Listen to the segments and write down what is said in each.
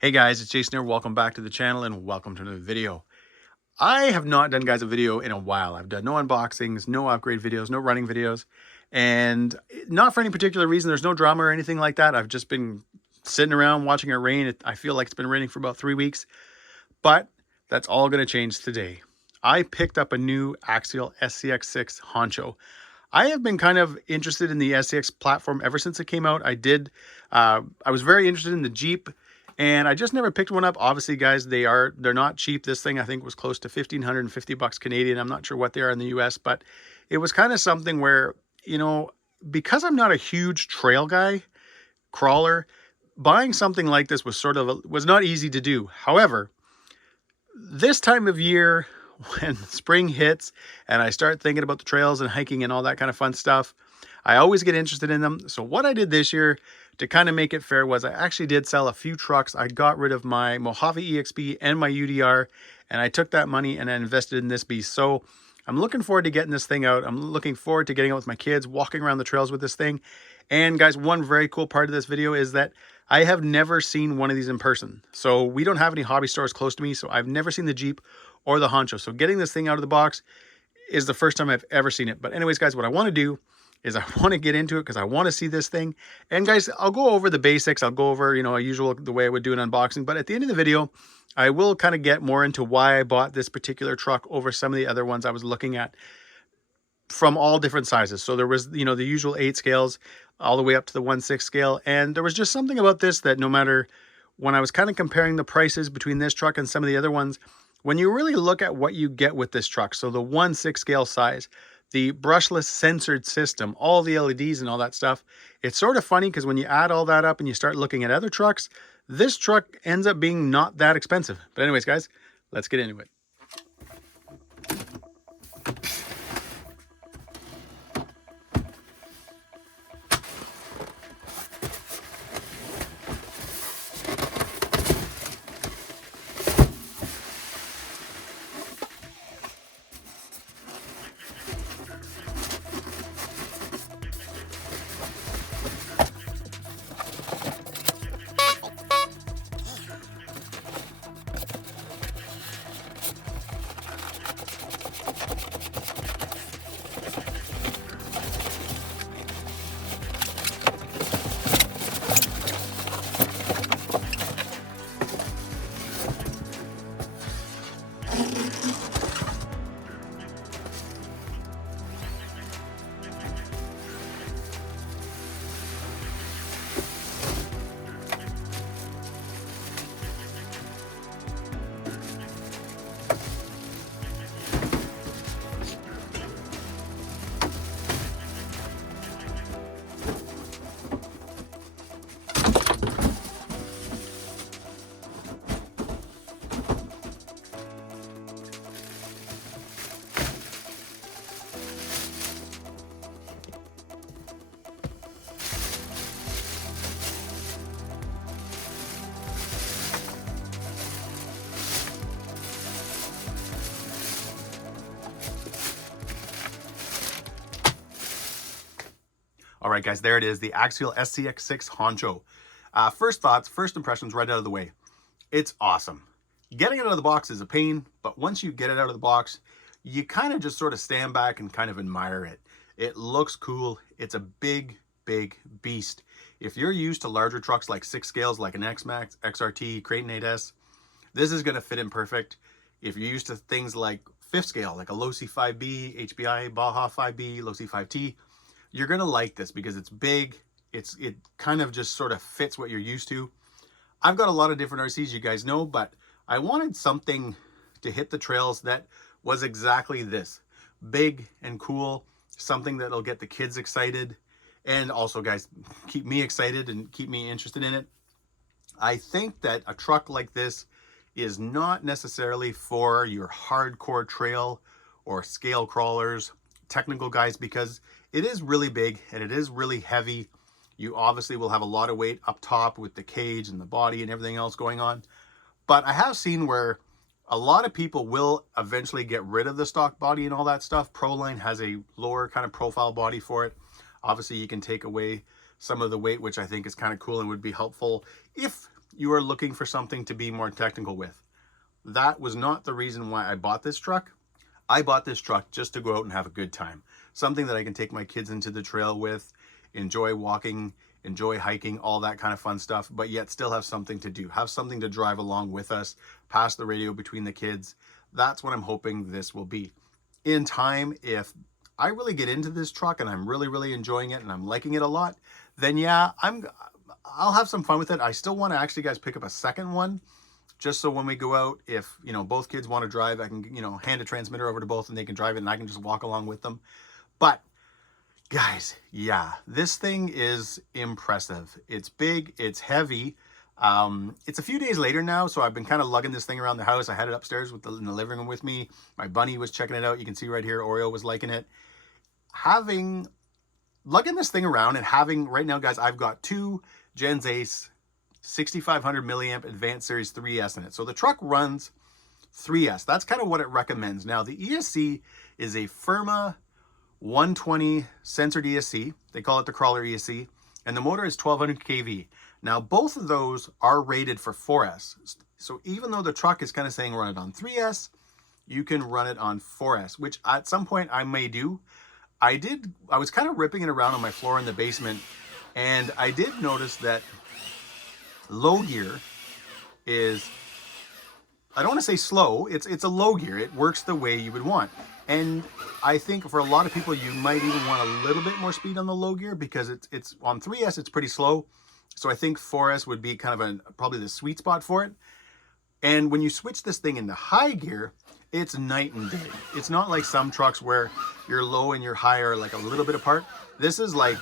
Hey guys, it's Jason here. Welcome back to the channel and welcome to another video. I have not done, guys, a video in a while. I've done no unboxings, no upgrade videos, no running videos, and not for any particular reason. There's no drama or anything like that. I've just been sitting around watching it rain. I feel like it's been raining for about 3 weeks, but that's all going to change today. I picked up a new Axial SCX6 Honcho. I have been kind of interested in the SCX platform ever since it came out. I was very interested in the Jeep, and I just never picked one up. Obviously, guys, they're not cheap. This thing I think was close to $1,550 Canadian. I'm not sure what they are in the US, but it was kind of something where, because I'm not a huge trail guy, crawler, buying something like this was not easy to do. However, this time of year, when spring hits and I start thinking about the trails and hiking and all that kind of fun stuff, I always get interested in them. So what I did this year to kind of make it fair was I actually did sell a few trucks. I got rid of my Mojave EXP and my UDR, and I took that money and I invested in this beast. So I'm looking forward to getting this thing out. I'm looking forward to getting out with my kids, walking around the trails with this thing. And guys, one very cool part of this video is that I have never seen one of these in person. So we don't have any hobby stores close to me, so I've never seen the Jeep or the Honcho. So getting this thing out of the box is the first time I've ever seen it. But anyways, guys, what I want to do is I want to get into it because I want to see this thing. And guys, I'll go over the basics. I'll go over, the way I would do an unboxing. But at the end of the video, I will kind of get more into why I bought this particular truck over some of the other ones I was looking at from all different sizes. So there was, the usual 8 scales all the way up to the 1/6 scale. And there was just something about this that no matter when I was kind of comparing the prices between this truck and some of the other ones, when you really look at what you get with this truck, so the 1/6 scale size, the brushless censored system, all the LEDs and all that stuff, it's sort of funny because when you add all that up and you start looking at other trucks, this truck ends up being not that expensive. But anyways, guys, let's get into it. All right, guys, there it is, the Axial SCX6 Honcho. First thoughts, first impressions right out of the way. It's awesome. Getting it out of the box is a pain, but once you get it out of the box, you kind of just sort of stand back and kind of admire it. It looks cool. It's a big, big beast. If you're used to larger trucks like 6 scales, like an X-Maxx, XRT, Creighton 8S, this is going to fit in perfect. If you're used to things like 5th scale, like a Losi 5B, HBI, Baja 5B, Losi 5T, you're going to like this because it's big. It kind of just sort of fits what you're used to. I've got a lot of different RCs, you guys know, but I wanted something to hit the trails that was exactly this. Big and cool, something that'll get the kids excited and also, guys, keep me excited and keep me interested in it. I think that a truck like this is not necessarily for your hardcore trail or scale crawlers, technical guys, because it is really big and it is really heavy. You obviously will have a lot of weight up top with the cage and the body and everything else going on. But I have seen where a lot of people will eventually get rid of the stock body and all that stuff. Proline has a lower kind of profile body for it. Obviously, you can take away some of the weight, which I think is kind of cool and would be helpful if you are looking for something to be more technical with. That was not the reason why I bought this truck. I bought this truck just to go out and have a good time. Something that I can take my kids into the trail with, enjoy walking, enjoy hiking, all that kind of fun stuff, but yet still have something to do, have something to drive along with us, pass the radio between the kids. That's what I'm hoping this will be. In time, if I really get into this truck and I'm really enjoying it and I'm liking it a lot, then yeah, I'll have some fun with it. I still want to actually, guys, pick up a second one, just so when we go out, if, you know, both kids want to drive, I can, you know, hand a transmitter over to both and they can drive it and I can just walk along with them. But guys, yeah, this thing is impressive. It's big, it's heavy. It's a few days later now, so I've been kind of lugging this thing around the house. I had it upstairs in the living room with me. My bunny was checking it out. You can see right here, Oreo was liking it. Lugging this thing around and having, right now, guys, I've got two Gens Ace 6500 milliamp Advanced Series 3S in it. So the truck runs 3S. That's kind of what it recommends. Now, the ESC is a Firma 120 censored ESC. They call it the crawler ESC. And the motor is 1200 kV. Now, both of those are rated for 4S. So even though the truck is kind of saying run it on 3S, you can run it on 4S, which at some point I may do. I was kind of ripping it around on my floor in the basement, and I did notice that low gear is, I don't want to say slow, it's a low gear. It works the way you would want. And I think for a lot of people, you might even want a little bit more speed on the low gear, because it's on 3S, it's pretty slow. So I think 4S would be kind of probably the sweet spot for it. And when you switch this thing into high gear, it's night and day. It's not like some trucks where your low and your high are like a little bit apart. This is like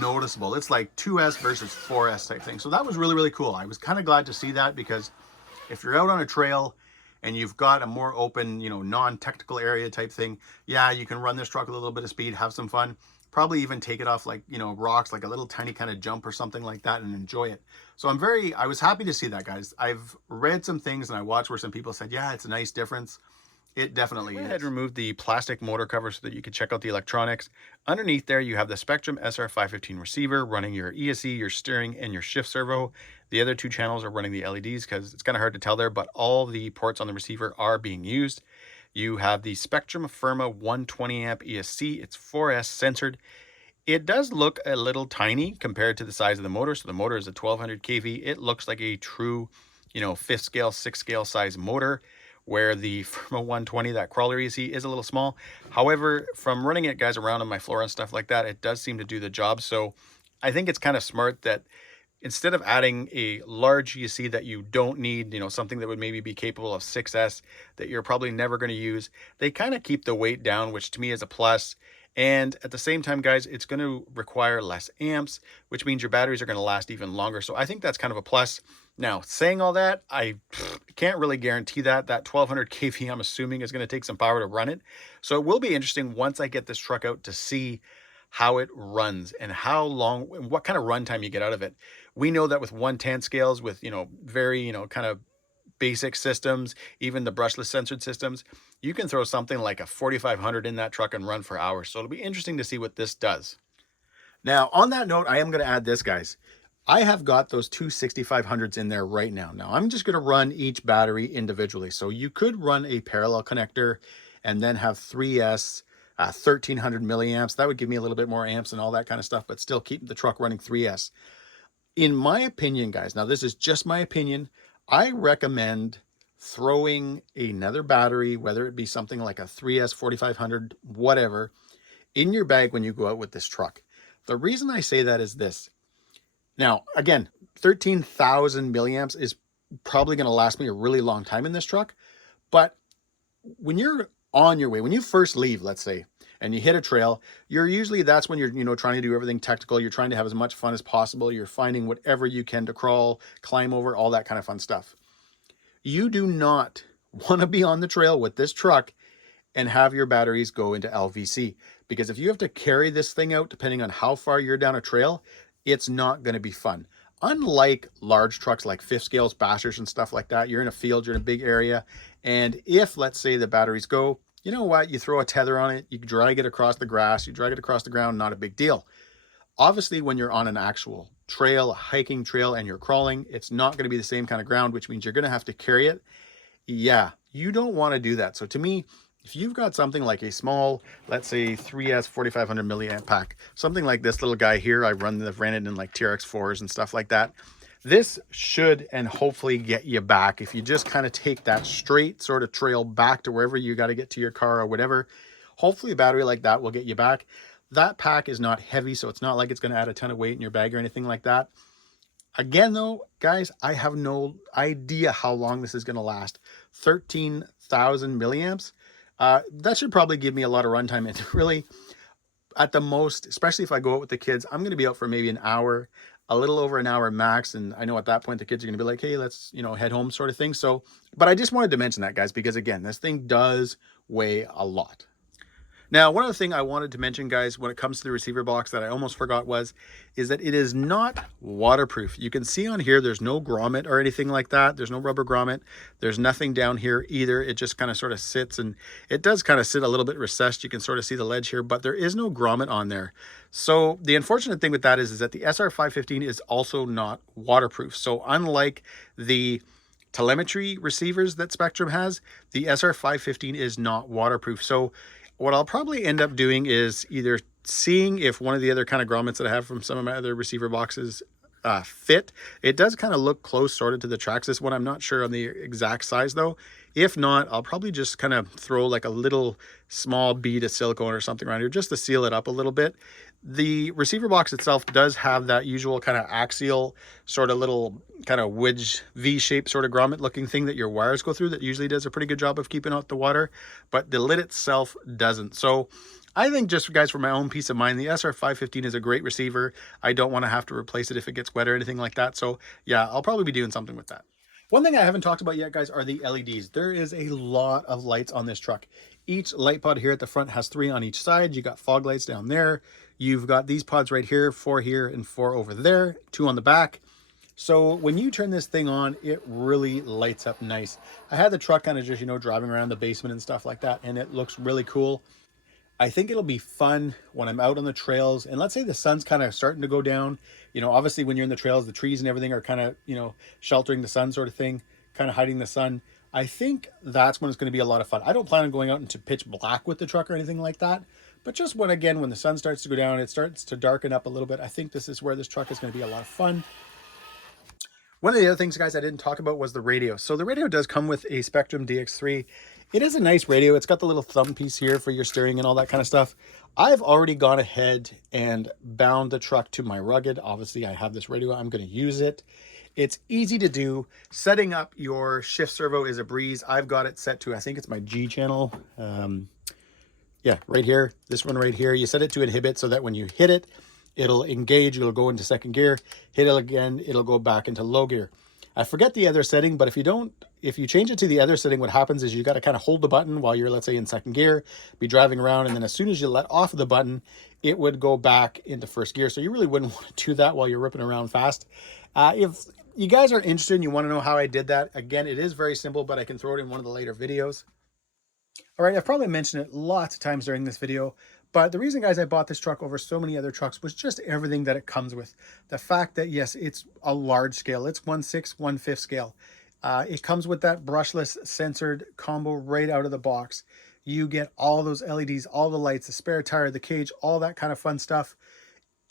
noticeable. It's like 2S versus 4S type thing. So that was really cool. I was kind of glad to see that, because if you're out on a trail and you've got a more open, you know, non-technical area type thing, yeah, you can run this truck with a little bit of speed, have some fun, probably even take it off like, you know, rocks, like a little tiny kind of jump or something like that, and enjoy it. So I was happy to see that, guys. I've read some things and I watched where some people said, yeah, it's a nice difference. It definitely is. I had removed the plastic motor cover so that you could check out the electronics. Underneath there, you have the Spectrum SR515 receiver running your ESC, your steering, and your shift servo. The other two channels are running the LEDs because it's kind of hard to tell there, but all the ports on the receiver are being used. You have the Spectrum Firma 120 amp ESC. It's 4S censored. It does look a little tiny compared to the size of the motor. So the motor is a 1200 kV. It looks like a true, you know, 5th scale, 6th scale size motor, where the Firma 120, that crawler ESC, is a little small. However, from running it, guys, around on my floor and stuff like that, it does seem to do the job. So I think it's kind of smart that instead of adding a large ESC that you don't need, you know, something that would maybe be capable of 6S that you're probably never going to use, they kind of keep the weight down, which to me is a plus. And at the same time, guys, it's going to require less amps, which means your batteries are going to last even longer. So I think that's kind of a plus. Now, saying all that, I can't really guarantee that. That 1200 kV, I'm assuming, is going to take some power to run it. So it will be interesting once I get this truck out to see how it runs and how long, what kind of runtime you get out of it. We know that with 110 scales, with, you know, very, you know, kind of basic systems, even the brushless censored systems, you can throw something like a 4500 in that truck and run for hours. So it'll be interesting to see what this does. Now, on that note, I am going to add this, guys. I have got those two 6500s in there right now. Now, I'm just going to run each battery individually. So you could run a parallel connector and then have 3S 1300 milliamps. That would give me a little bit more amps and all that kind of stuff, but still keep the truck running 3S. In my opinion, guys, now this is just my opinion, I recommend throwing another battery, whether it be something like a 3S 4500, whatever, in your bag when you go out with this truck. The reason I say that is this. Now, again, 13,000 milliamps is probably going to last me a really long time in this truck. But when you're on your way, when you first leave, let's say, and you hit a trail, that's when you're, you know, trying to do everything technical. You're trying to have as much fun as possible. You're finding whatever you can to crawl, climb over, all that kind of fun stuff. You do not want to be on the trail with this truck and have your batteries go into LVC, because if you have to carry this thing out, depending on how far you're down a trail, it's not going to be fun. Unlike large trucks like 5th scales, bashers and stuff like that, you're in a field, you're in a big area, and if, let's say, the batteries go, you know what, you throw a tether on it, you drag it across the grass, you drag it across the ground, not a big deal. Obviously, when you're on an actual trail, a hiking trail, and you're crawling, it's not going to be the same kind of ground, which means you're going to have to carry it. Yeah, you don't want to do that. So to me, if you've got something like a small, let's say 3S 4500 milliamp pack, something like this little guy here, I've ran it in like TRX4s and stuff like that. This should and hopefully get you back. If you just kind of take that straight sort of trail back to wherever you got to get to your car or whatever, hopefully a battery like that will get you back. That pack is not heavy, so it's not like it's going to add a ton of weight in your bag or anything like that. Again, though, guys, I have no idea how long this is going to last. 13,000 milliamps. That should probably give me a lot of runtime. And really, at the most, especially if I go out with the kids, I'm going to be out for maybe an hour, a little over an hour max. And I know at that point, the kids are going to be like, hey, let's, head home sort of thing. So, but I just wanted to mention that, guys, because again, this thing does weigh a lot. Now, one other thing I wanted to mention, guys, when it comes to the receiver box that I almost forgot is that it is not waterproof. You can see on here, there's no grommet or anything like that. There's no rubber grommet. There's nothing down here either. It just kind of sort of sits, and it does kind of sit a little bit recessed. You can sort of see the ledge here, but there is no grommet on there. So the unfortunate thing with that is that the SR515 is also not waterproof. So unlike the telemetry receivers that Spectrum has, the SR515 is not waterproof. So what I'll probably end up doing is either seeing if one of the other kind of grommets that I have from some of my other receiver boxes fit. It does kind of look close sort of to the Traxxas one. I'm not sure on the exact size though. If not, I'll probably just kind of throw like a little small bead of silicone or something around here just to seal it up a little bit. The receiver box itself does have that usual kind of axial sort of little kind of wedge V-shaped sort of grommet looking thing that your wires go through that usually does a pretty good job of keeping out the water, but the lid itself doesn't. So I think just, guys, for my own peace of mind, the SR515 is a great receiver. I don't want to have to replace it if it gets wet or anything like that. So yeah, I'll probably be doing something with that. One thing I haven't talked about yet, guys, are the LEDs. There is a lot of lights on this truck. Each light pod here at the front has 3 on each side. You got fog lights down there. You've got these pods right here, 4 here and 4 over there, 2 on the back. So when you turn this thing on, it really lights up nice. I had the truck kind of just, driving around the basement and stuff like that, and it looks really cool. I think it'll be fun when I'm out on the trails, and let's say the sun's kind of starting to go down. Obviously when you're in the trails, the trees and everything are kind of, sheltering the sun sort of thing, kind of hiding the sun. I think that's when it's going to be a lot of fun. I don't plan on going out into pitch black with the truck or anything like that, but just when the sun starts to go down, it starts to darken up a little bit. I think this is where this truck is going to be a lot of fun. One of the other things, guys, I didn't talk about was the radio. So the radio does come with a Spectrum DX3. It is a nice radio. It's got the little thumb piece here for your steering and all that kind of stuff. I've already gone ahead and bound the truck to my rugged. Obviously, I have this radio. I'm going to use it. It's easy to do. Setting up your shift servo is a breeze. I've got it set to, I think it's my G channel. Yeah, right here. This one right here. You set it to inhibit so that when you hit it, it'll engage, it'll go into second gear. Hit it again, it'll go back into low gear. I forget the other setting, but if you change it to the other setting, what happens is you got to kind of hold the button while you're, let's say, in second gear, be driving around, and then as soon as you let off the button, it would go back into first gear. So you really wouldn't want to do that while you're ripping around fast. If you guys are interested and you want to know how I did that, again, it is very simple, but I can throw it in one of the later videos. All right, I've probably mentioned it lots of times during this video, but the reason, guys, I bought this truck over so many other trucks was just everything that it comes with. The fact that, yes, it's a large scale. It's 1/6, 1/5 scale. It comes with that brushless censored combo right out of the box. You get all those LEDs, all the lights, the spare tire, the cage, all that kind of fun stuff.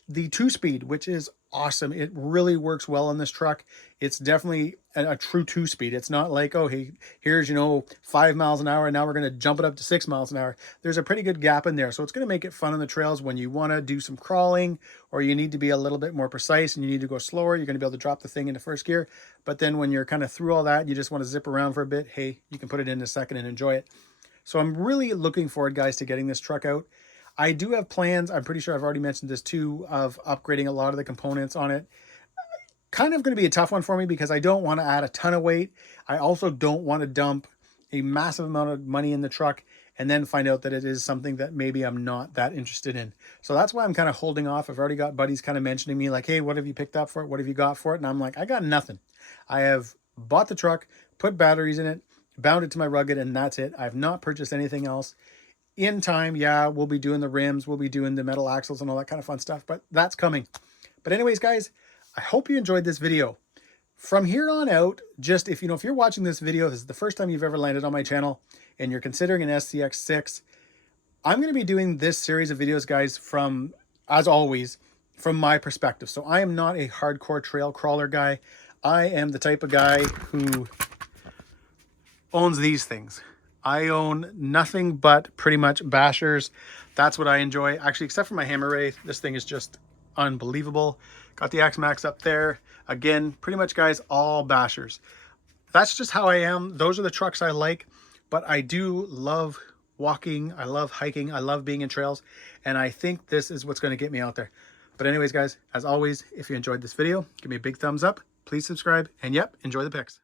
The 2-speed, which is awesome. It really works well on this truck. It's definitely a true 2-speed. It's not like, oh, hey, here's, 5 miles an hour, and now we're going to jump it up to 6 miles an hour. There's a pretty good gap in there. So it's going to make it fun on the trails when you want to do some crawling, or you need to be a little bit more precise and you need to go slower. You're going to be able to drop the thing into first gear. But then when you're kind of through all that, you just want to zip around for a bit. Hey, you can put it in a second and enjoy it. So I'm really looking forward, guys, to getting this truck out. I do have plans, I'm pretty sure I've already mentioned this too, of upgrading a lot of the components on it. Kind of going to be a tough one for me because I don't want to add a ton of weight. I also don't want to dump a massive amount of money in the truck and then find out that it is something that maybe I'm not that interested in. So that's why I'm kind of holding off. I've already got buddies kind of mentioning me like, hey, what have you picked up for it? What have you got for it? And I'm like, I got nothing. I have bought the truck, put batteries in it, bound it to my rugged, and that's it. I've not purchased anything else. In time, yeah, we'll be doing the rims, we'll be doing the metal axles and all that kind of fun stuff, but that's coming. But anyways, guys, I hope you enjoyed this video. From here on out, just if you're watching this video, this is the first time you've ever landed on my channel and you're considering an SCX6, I'm going to be doing this series of videos, guys, from, as always, from my perspective. So I am not a hardcore trail crawler guy. I am the type of guy who owns these things. I own nothing but pretty much bashers. That's what I enjoy. Actually, except for my hammer ray, this thing is just unbelievable. Got the X-Maxx up there. Again, pretty much, guys, all bashers. That's just how I am. Those are the trucks I like. But I do love walking. I love hiking. I love being in trails. And I think this is what's going to get me out there. But anyways, guys, as always, if you enjoyed this video, give me a big thumbs up. Please subscribe. And yep, enjoy the pics.